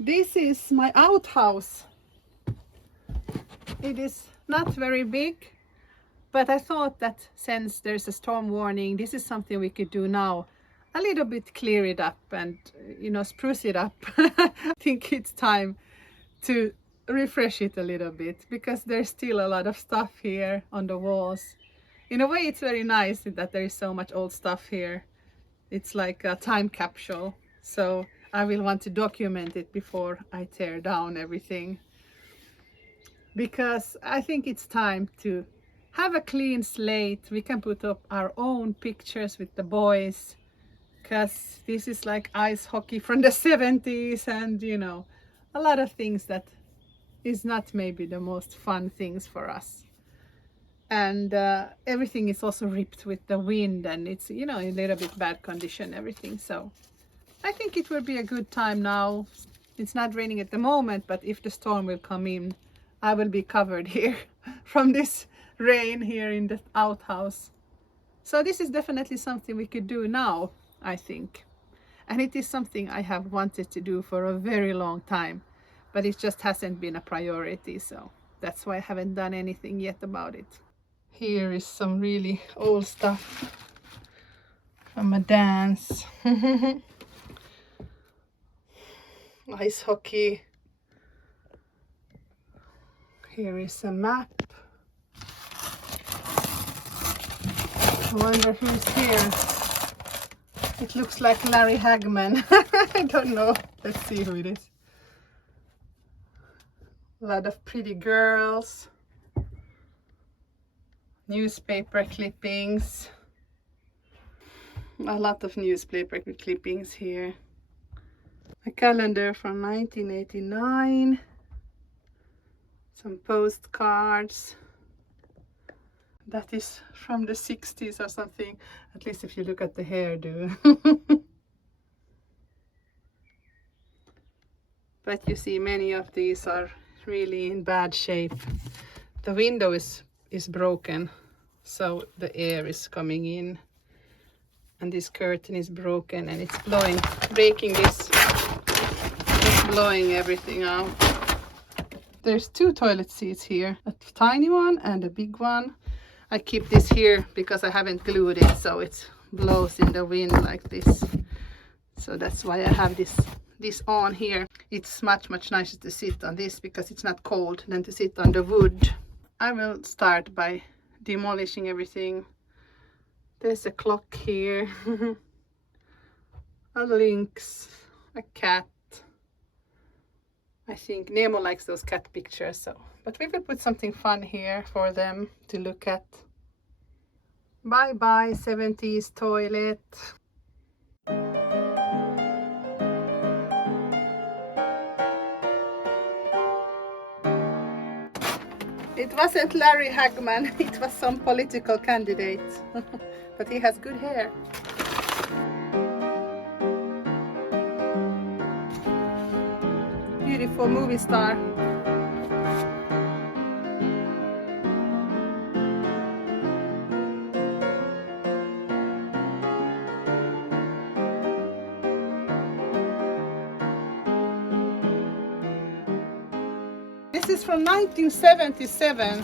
This is my outhouse. It is not very big, but I thought that since there's a storm warning, this is something we could do now. A little bit clear it up and, spruce it up. I think it's time to refresh it a little bit because there's still a lot of stuff here on the walls. In a way, it's very nice that there is so much old stuff here. It's like a time capsule. So I will want to document it before I tear down everything. Because I think it's time to have a clean slate. We can put up our own pictures with the boys. Because this is like ice hockey from the 70s and, a lot of things that is not maybe the most fun things for us. And everything is also ripped with the wind and it's, a little bit bad condition, everything. So I think it will be a good time now. It's not raining at the moment, but if the storm will come in, I will be covered here from this rain here in the outhouse. So this is definitely something we could do now, I think. And it is something I have wanted to do for a very long time, but it just hasn't been a priority. So that's why I haven't done anything yet about it. Here is some really old stuff from a dance. Ice hockey. Here is a map. I wonder who's here. It looks like Larry Hagman. I don't know. Let's see who it is. A lot of pretty girls. Newspaper clippings. A lot of newspaper clippings here. A calendar from 1989. Some postcards. That is from the 60s or something. At least if you look at the hairdo. But you see many of these are really in bad shape. The window is broken, so the air is coming in. And this curtain is broken and it's breaking this. It's blowing everything out. There's 2 toilet seats here, a tiny one and a big one. I keep this here because I haven't glued it, so it blows in the wind like this. So that's why I have this on here. It's much nicer to sit on this because it's not cold than to sit on the wood. I will start by demolishing everything. There's a clock here. A lynx, a cat. I think Nemo likes those cat pictures, but we will put something fun here for them to look at. Bye bye 70s toilet. It wasn't Larry Hagman, it was some political candidate. But he has good hair. Beautiful movie star. This is from 1977.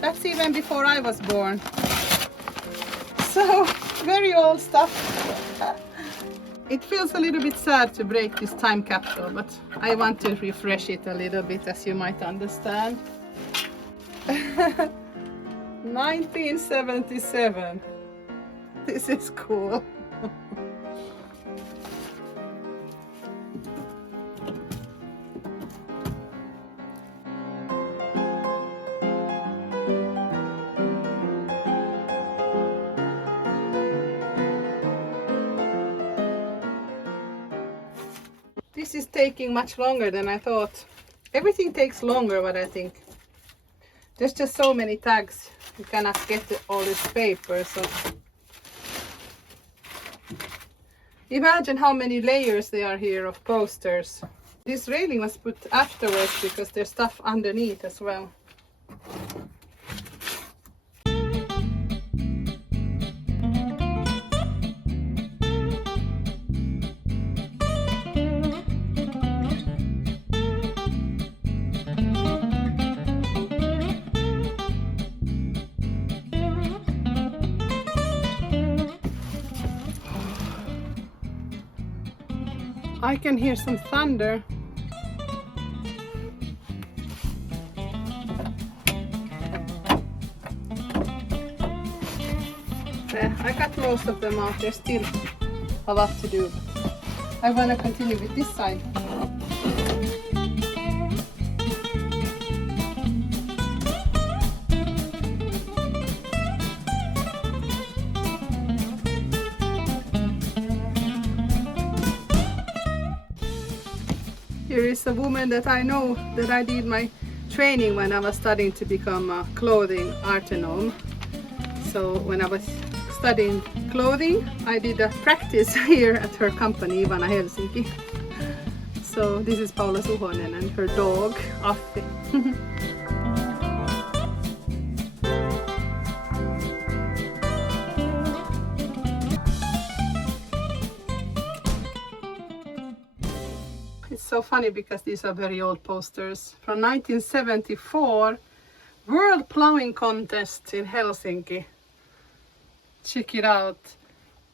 That's even before I was born. So, very old stuff. It feels a little bit sad to break this time capsule, but I want to refresh it a little bit, as you might understand. 1977. This is cool. This is taking much longer than I thought. Everything takes longer, what I think. There's just so many tags. You cannot get all this paper, so imagine how many layers there are here of posters. This railing was put afterwards because there's stuff underneath as well. I can hear some thunder. I got most of them out. There's still a lot to do. I want to continue with this side. Here is a woman that I know, that I did my training when I was studying to become a clothing artisanal. So when I was studying clothing, I did a practice here at her company, Ivana Helsinki. So this is Paula Suhonen and her dog, Affi. It's so funny because these are very old posters from 1974, World Plowing Contest in Helsinki. Check it out.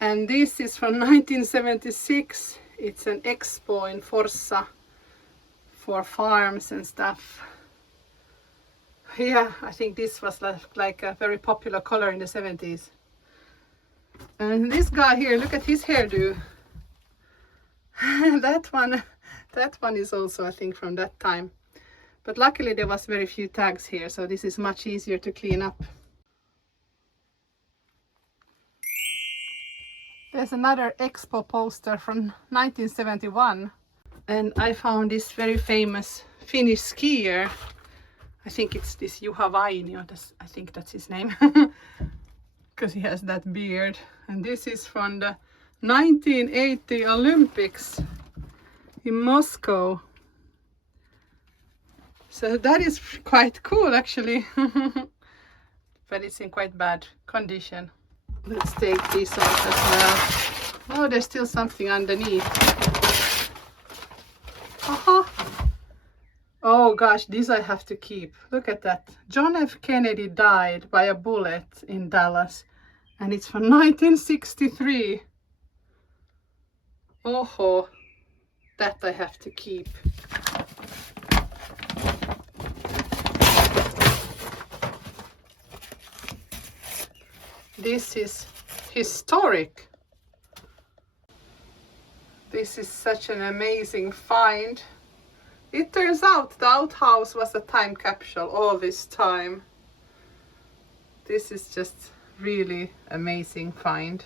And this is from 1976. It's an expo in Forssa for farms and stuff. Yeah, I think this was like a very popular color in the 70s. And this guy here, look at his hairdo. That one is also, I think, from that time. But luckily there was very few tags here, so this is much easier to clean up. There's another expo poster from 1971, and I found this very famous Finnish skier. I think it's this Juha Vainio, I think that's his name, because he has that beard. And this is from the 1980 Olympics in Moscow. So that is quite cool actually, but it's in quite bad condition. Let's take this off as well. Oh, there's still something underneath. Oh gosh, this I have to keep. Look at that. John F. Kennedy died by a bullet in Dallas, and it's from 1963. Oh, that I have to keep. This is historic. This is such an amazing find. It turns out the outhouse was a time capsule all this time. This is just really amazing find.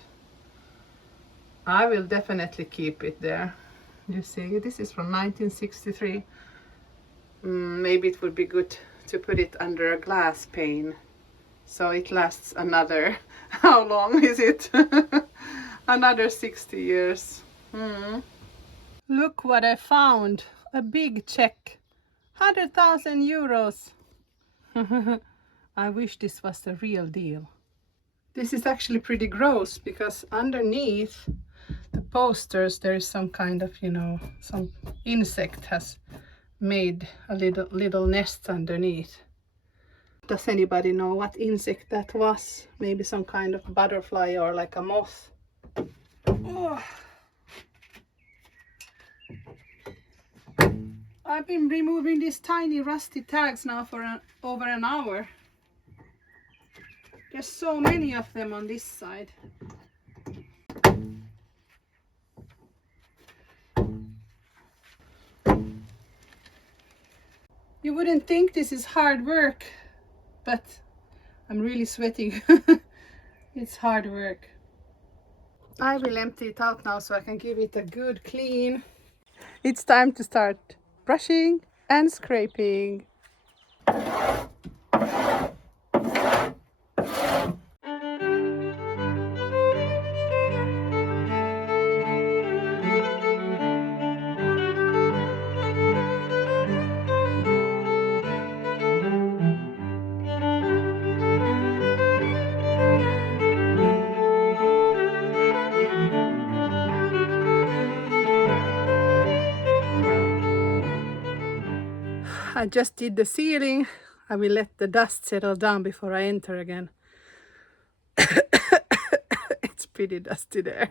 I will definitely keep it there. You see, this is from 1963. Maybe it would be good to put it under a glass pane, so it lasts another, how long is it? Another 60 years. Look what I found, a big check, 100,000 euros. I wish this was the real deal. This is actually pretty gross because underneath the posters there is some kind of, some insect has made a little nest underneath. Does anybody know what insect that was? Maybe some kind of butterfly or like a moth. Oh. I've been removing these tiny rusty tags now for over an hour. There's so many of them on this side. You wouldn't think this is hard work, but I'm really sweating. It's hard work. I will empty it out now so I can give it a good clean. It's time to start brushing and scraping. I just did the ceiling. I will let the dust settle down before I enter again. It's pretty dusty there.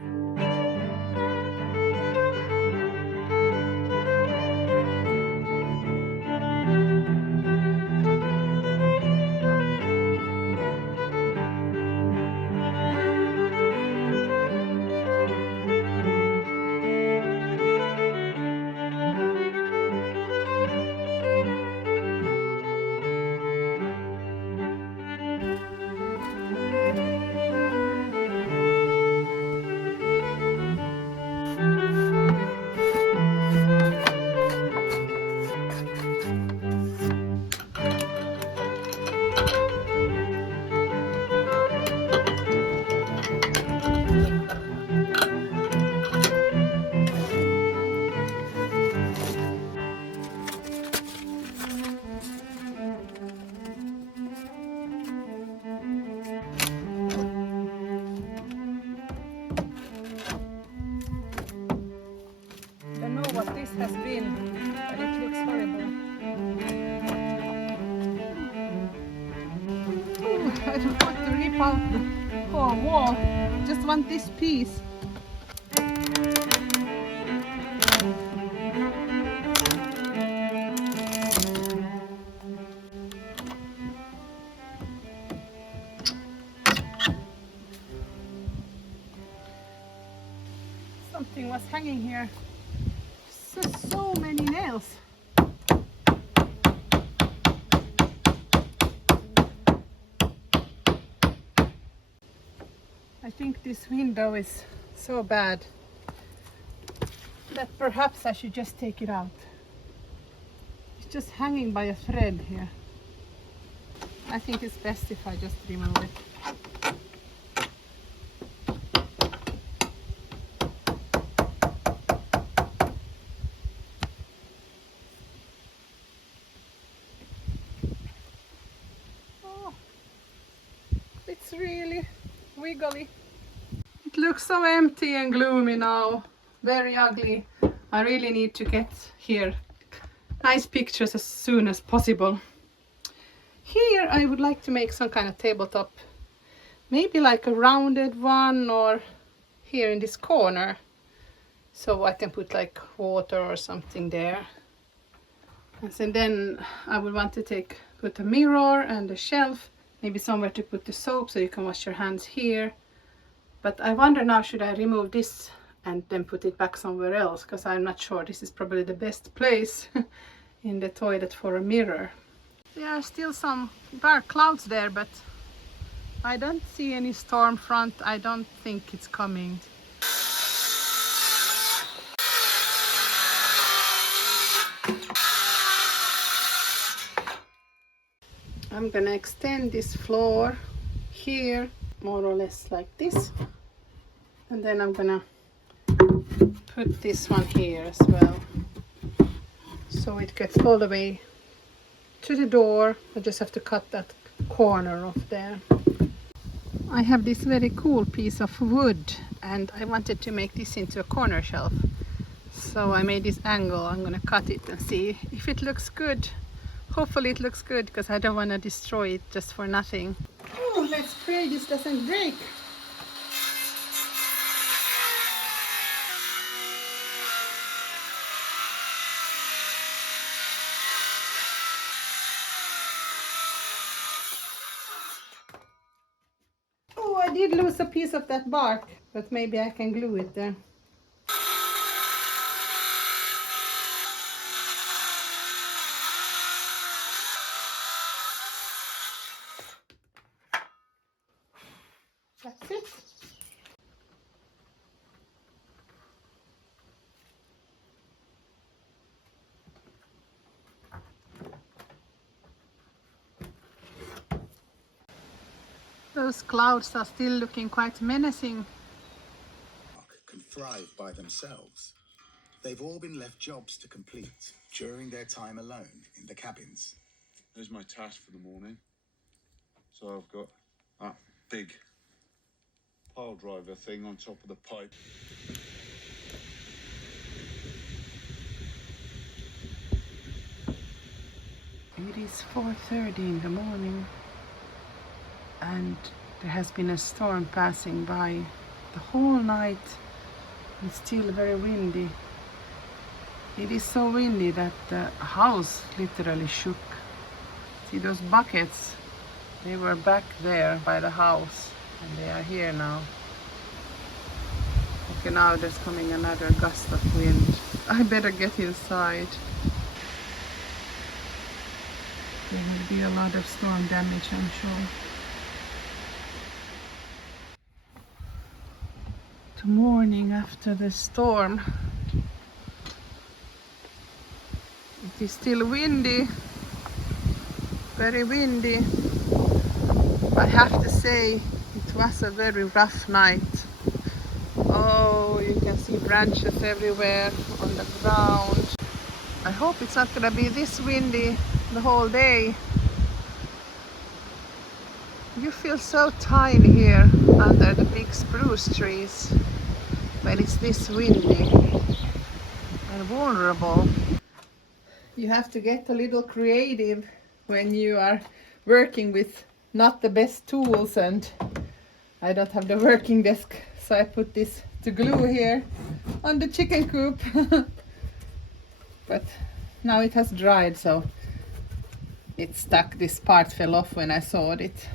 in, but it looks horrible. Oh, I don't want to rip out the whole wall. Just want this piece. Something was hanging here. So many nails. I think this window is so bad that perhaps I should just take it out. It's just hanging by a thread here. I think it's best if I just remove it. It's really wiggly. It looks so empty and gloomy now. Very ugly. I really need to get here nice pictures as soon as possible. Here I would like to make some kind of tabletop. Maybe like a rounded one, or here in this corner. So I can put like water or something there. And then I would want to put a mirror and a shelf. Maybe somewhere to put the soap so you can wash your hands here. But I wonder now, should I remove this and then put it back somewhere else? Because I'm not sure. This is probably the best place in the toilet for a mirror. There are still some dark clouds there, but I don't see any storm front. I don't think it's coming. I'm gonna extend this floor here more or less like this, and then I'm gonna put this one here as well, so it gets all the way to the door. I just have to cut that corner off there. I have this very cool piece of wood and I wanted to make this into a corner shelf, so I made this angle. I'm gonna cut it and see if it looks good. Hopefully it looks good, because I don't want to destroy it just for nothing. Oh, let's pray this doesn't break. Oh, I did lose a piece of that bark, but maybe I can glue it there. That's it. Those clouds are still looking quite menacing. Can thrive by themselves. They've all been left jobs to complete during their time alone in the cabins. There's my task for the morning. So I've got that big pile driver thing on top of the pipe. It is 4:30 in the morning and there has been a storm passing by the whole night. It's still very windy. It is so windy that the house literally shook. See those buckets? They were back there by the house and they are here now. Okay, now there's coming another gust of wind. I better get inside. There will be a lot of storm damage, I'm sure. The morning after the storm. It is still windy, very windy. I have to say it was a very rough night. Oh, you can see branches everywhere on the ground. I hope it's not gonna be this windy the whole day. You feel so tiny here under the big spruce trees when it's this windy and vulnerable. You have to get a little creative when you are working with not the best tools, and I don't have the working desk, so I put this to glue here on the chicken coop. But now it has dried, so it stuck. This part fell off when I sawed it.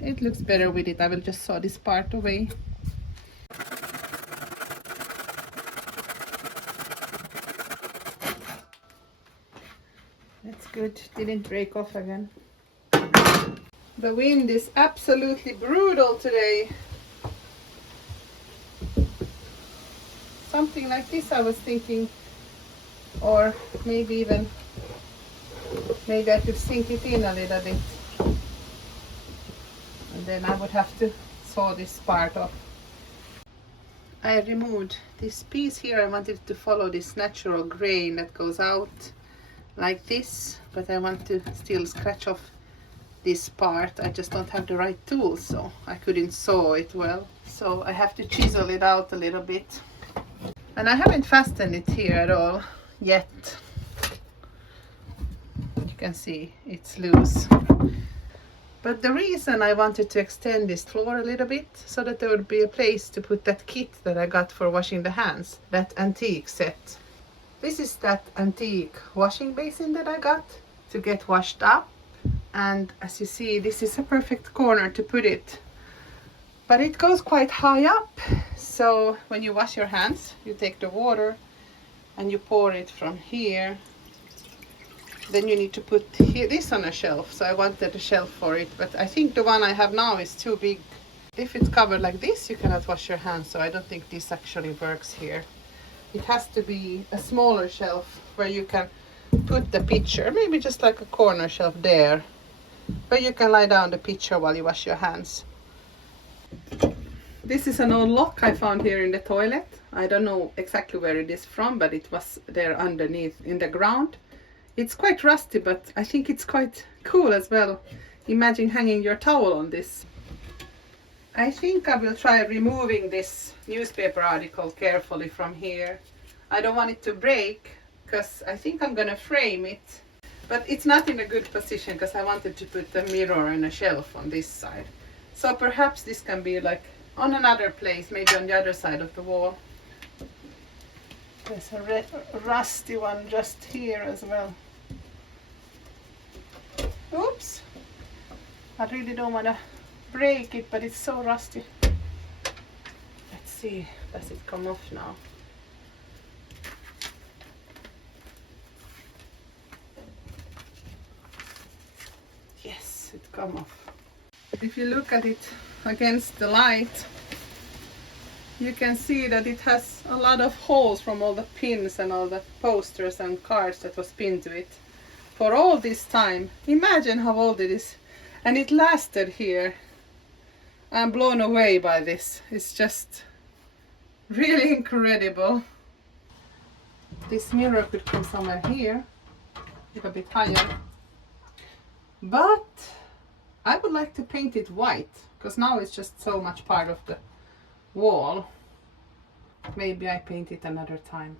It looks better with it. I will just saw this part away. That's good. Didn't break off again. The wind is absolutely brutal today. Something like this I was thinking, or maybe I could sink it in a little bit, and then I would have to saw this part off. I removed this piece here. I wanted to follow this natural grain that goes out like this, but I want to still scratch off this part. I just don't have the right tools, so I couldn't saw it well, so I have to chisel it out a little bit. And I haven't fastened it here at all yet. You can see it's loose. But the reason I wanted to extend this floor a little bit, so that there would be a place to put that kit that I got for washing the hands, that antique set. This is that antique washing basin that I got to get washed up. And as you see, this is a perfect corner to put it. But it goes quite high up, so when you wash your hands, you take the water and you pour it from here. Then you need to put this on a shelf, so I wanted a shelf for it, but I think the one I have now is too big. If it's covered like this, you cannot wash your hands, so I don't think this actually works here. It has to be a smaller shelf where you can put the pitcher, maybe just like a corner shelf there, where you can lie down the pitcher while you wash your hands. This is an old lock I found here in the toilet. I don't know exactly where it is from, but it was there underneath in the ground. It's quite rusty, but I think it's quite cool as well. Imagine hanging your towel on this. I think I will try removing this newspaper article carefully from here. I don't want it to break, because I think I'm gonna frame it. But it's not in a good position, because I wanted to put a mirror and a shelf on this side. So perhaps this can be like on another place, maybe on the other side of the wall. There's a rusty one just here as well. Oops! I really don't want to break it, but it's so rusty. Let's see, does it come off now? Yes, it come off. If you look at it against the light, you can see that it has a lot of holes from all the pins and all the posters and cards that was pinned to it for all this time. Imagine how old it is, and it lasted here. I'm blown away by this. It's just really incredible. This mirror could come somewhere here, a bit higher, but I would like to paint it white, because now it's just so much part of the wall. Maybe I paint it another time.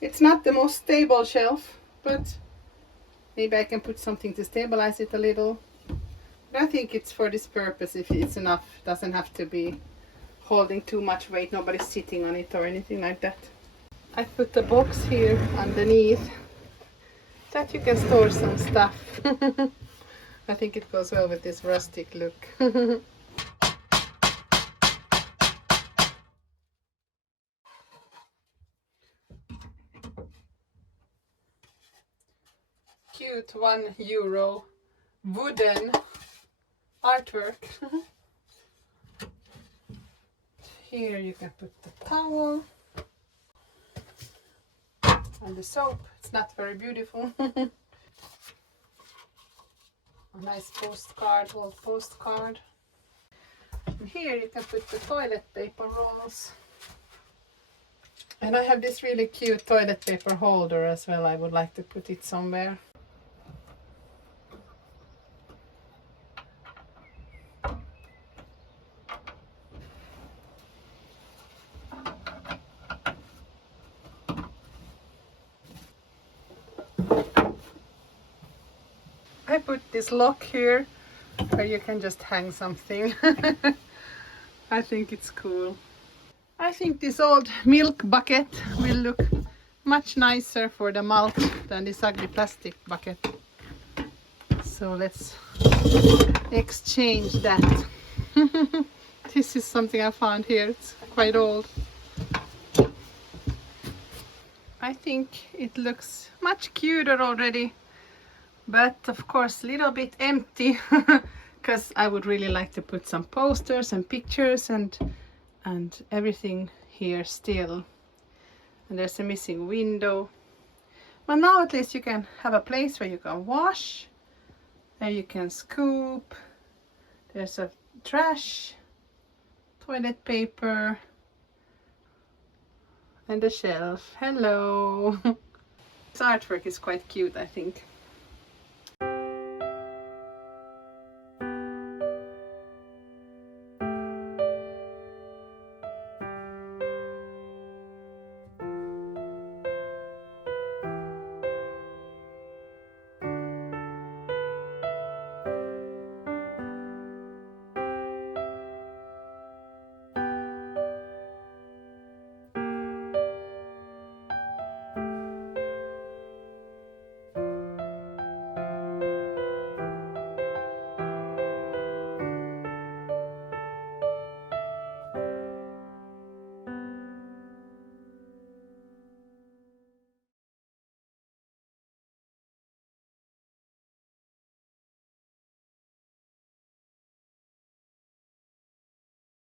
It's not the most stable shelf, but maybe I can put something to stabilize it a little. But I think it's for this purpose. If it's enough, it doesn't have to be holding too much weight. Nobody's sitting on it or anything like that. I put a box here underneath that you can store some stuff. I think it goes well with this rustic look. Cute €1 wooden artwork. Here you can put the towel and the soap. It's not very beautiful. A nice postcard, old postcard. And here you can put the toilet paper rolls. And I have this really cute toilet paper holder as well. I would like to put it somewhere. I put this lock here where you can just hang something. I think it's cool. I think this old milk bucket will look much nicer for the mulch than this ugly plastic bucket. So let's exchange that. This is something I found here. It's quite old. I think it looks much cuter already, but of course a little bit empty because I would really like to put some posters and pictures and everything here still. And there's a missing window, but now at least you can have a place where you can wash, there you can scoop, there's a trash, toilet paper, and a shelf. Hello. This artwork is quite cute, I think.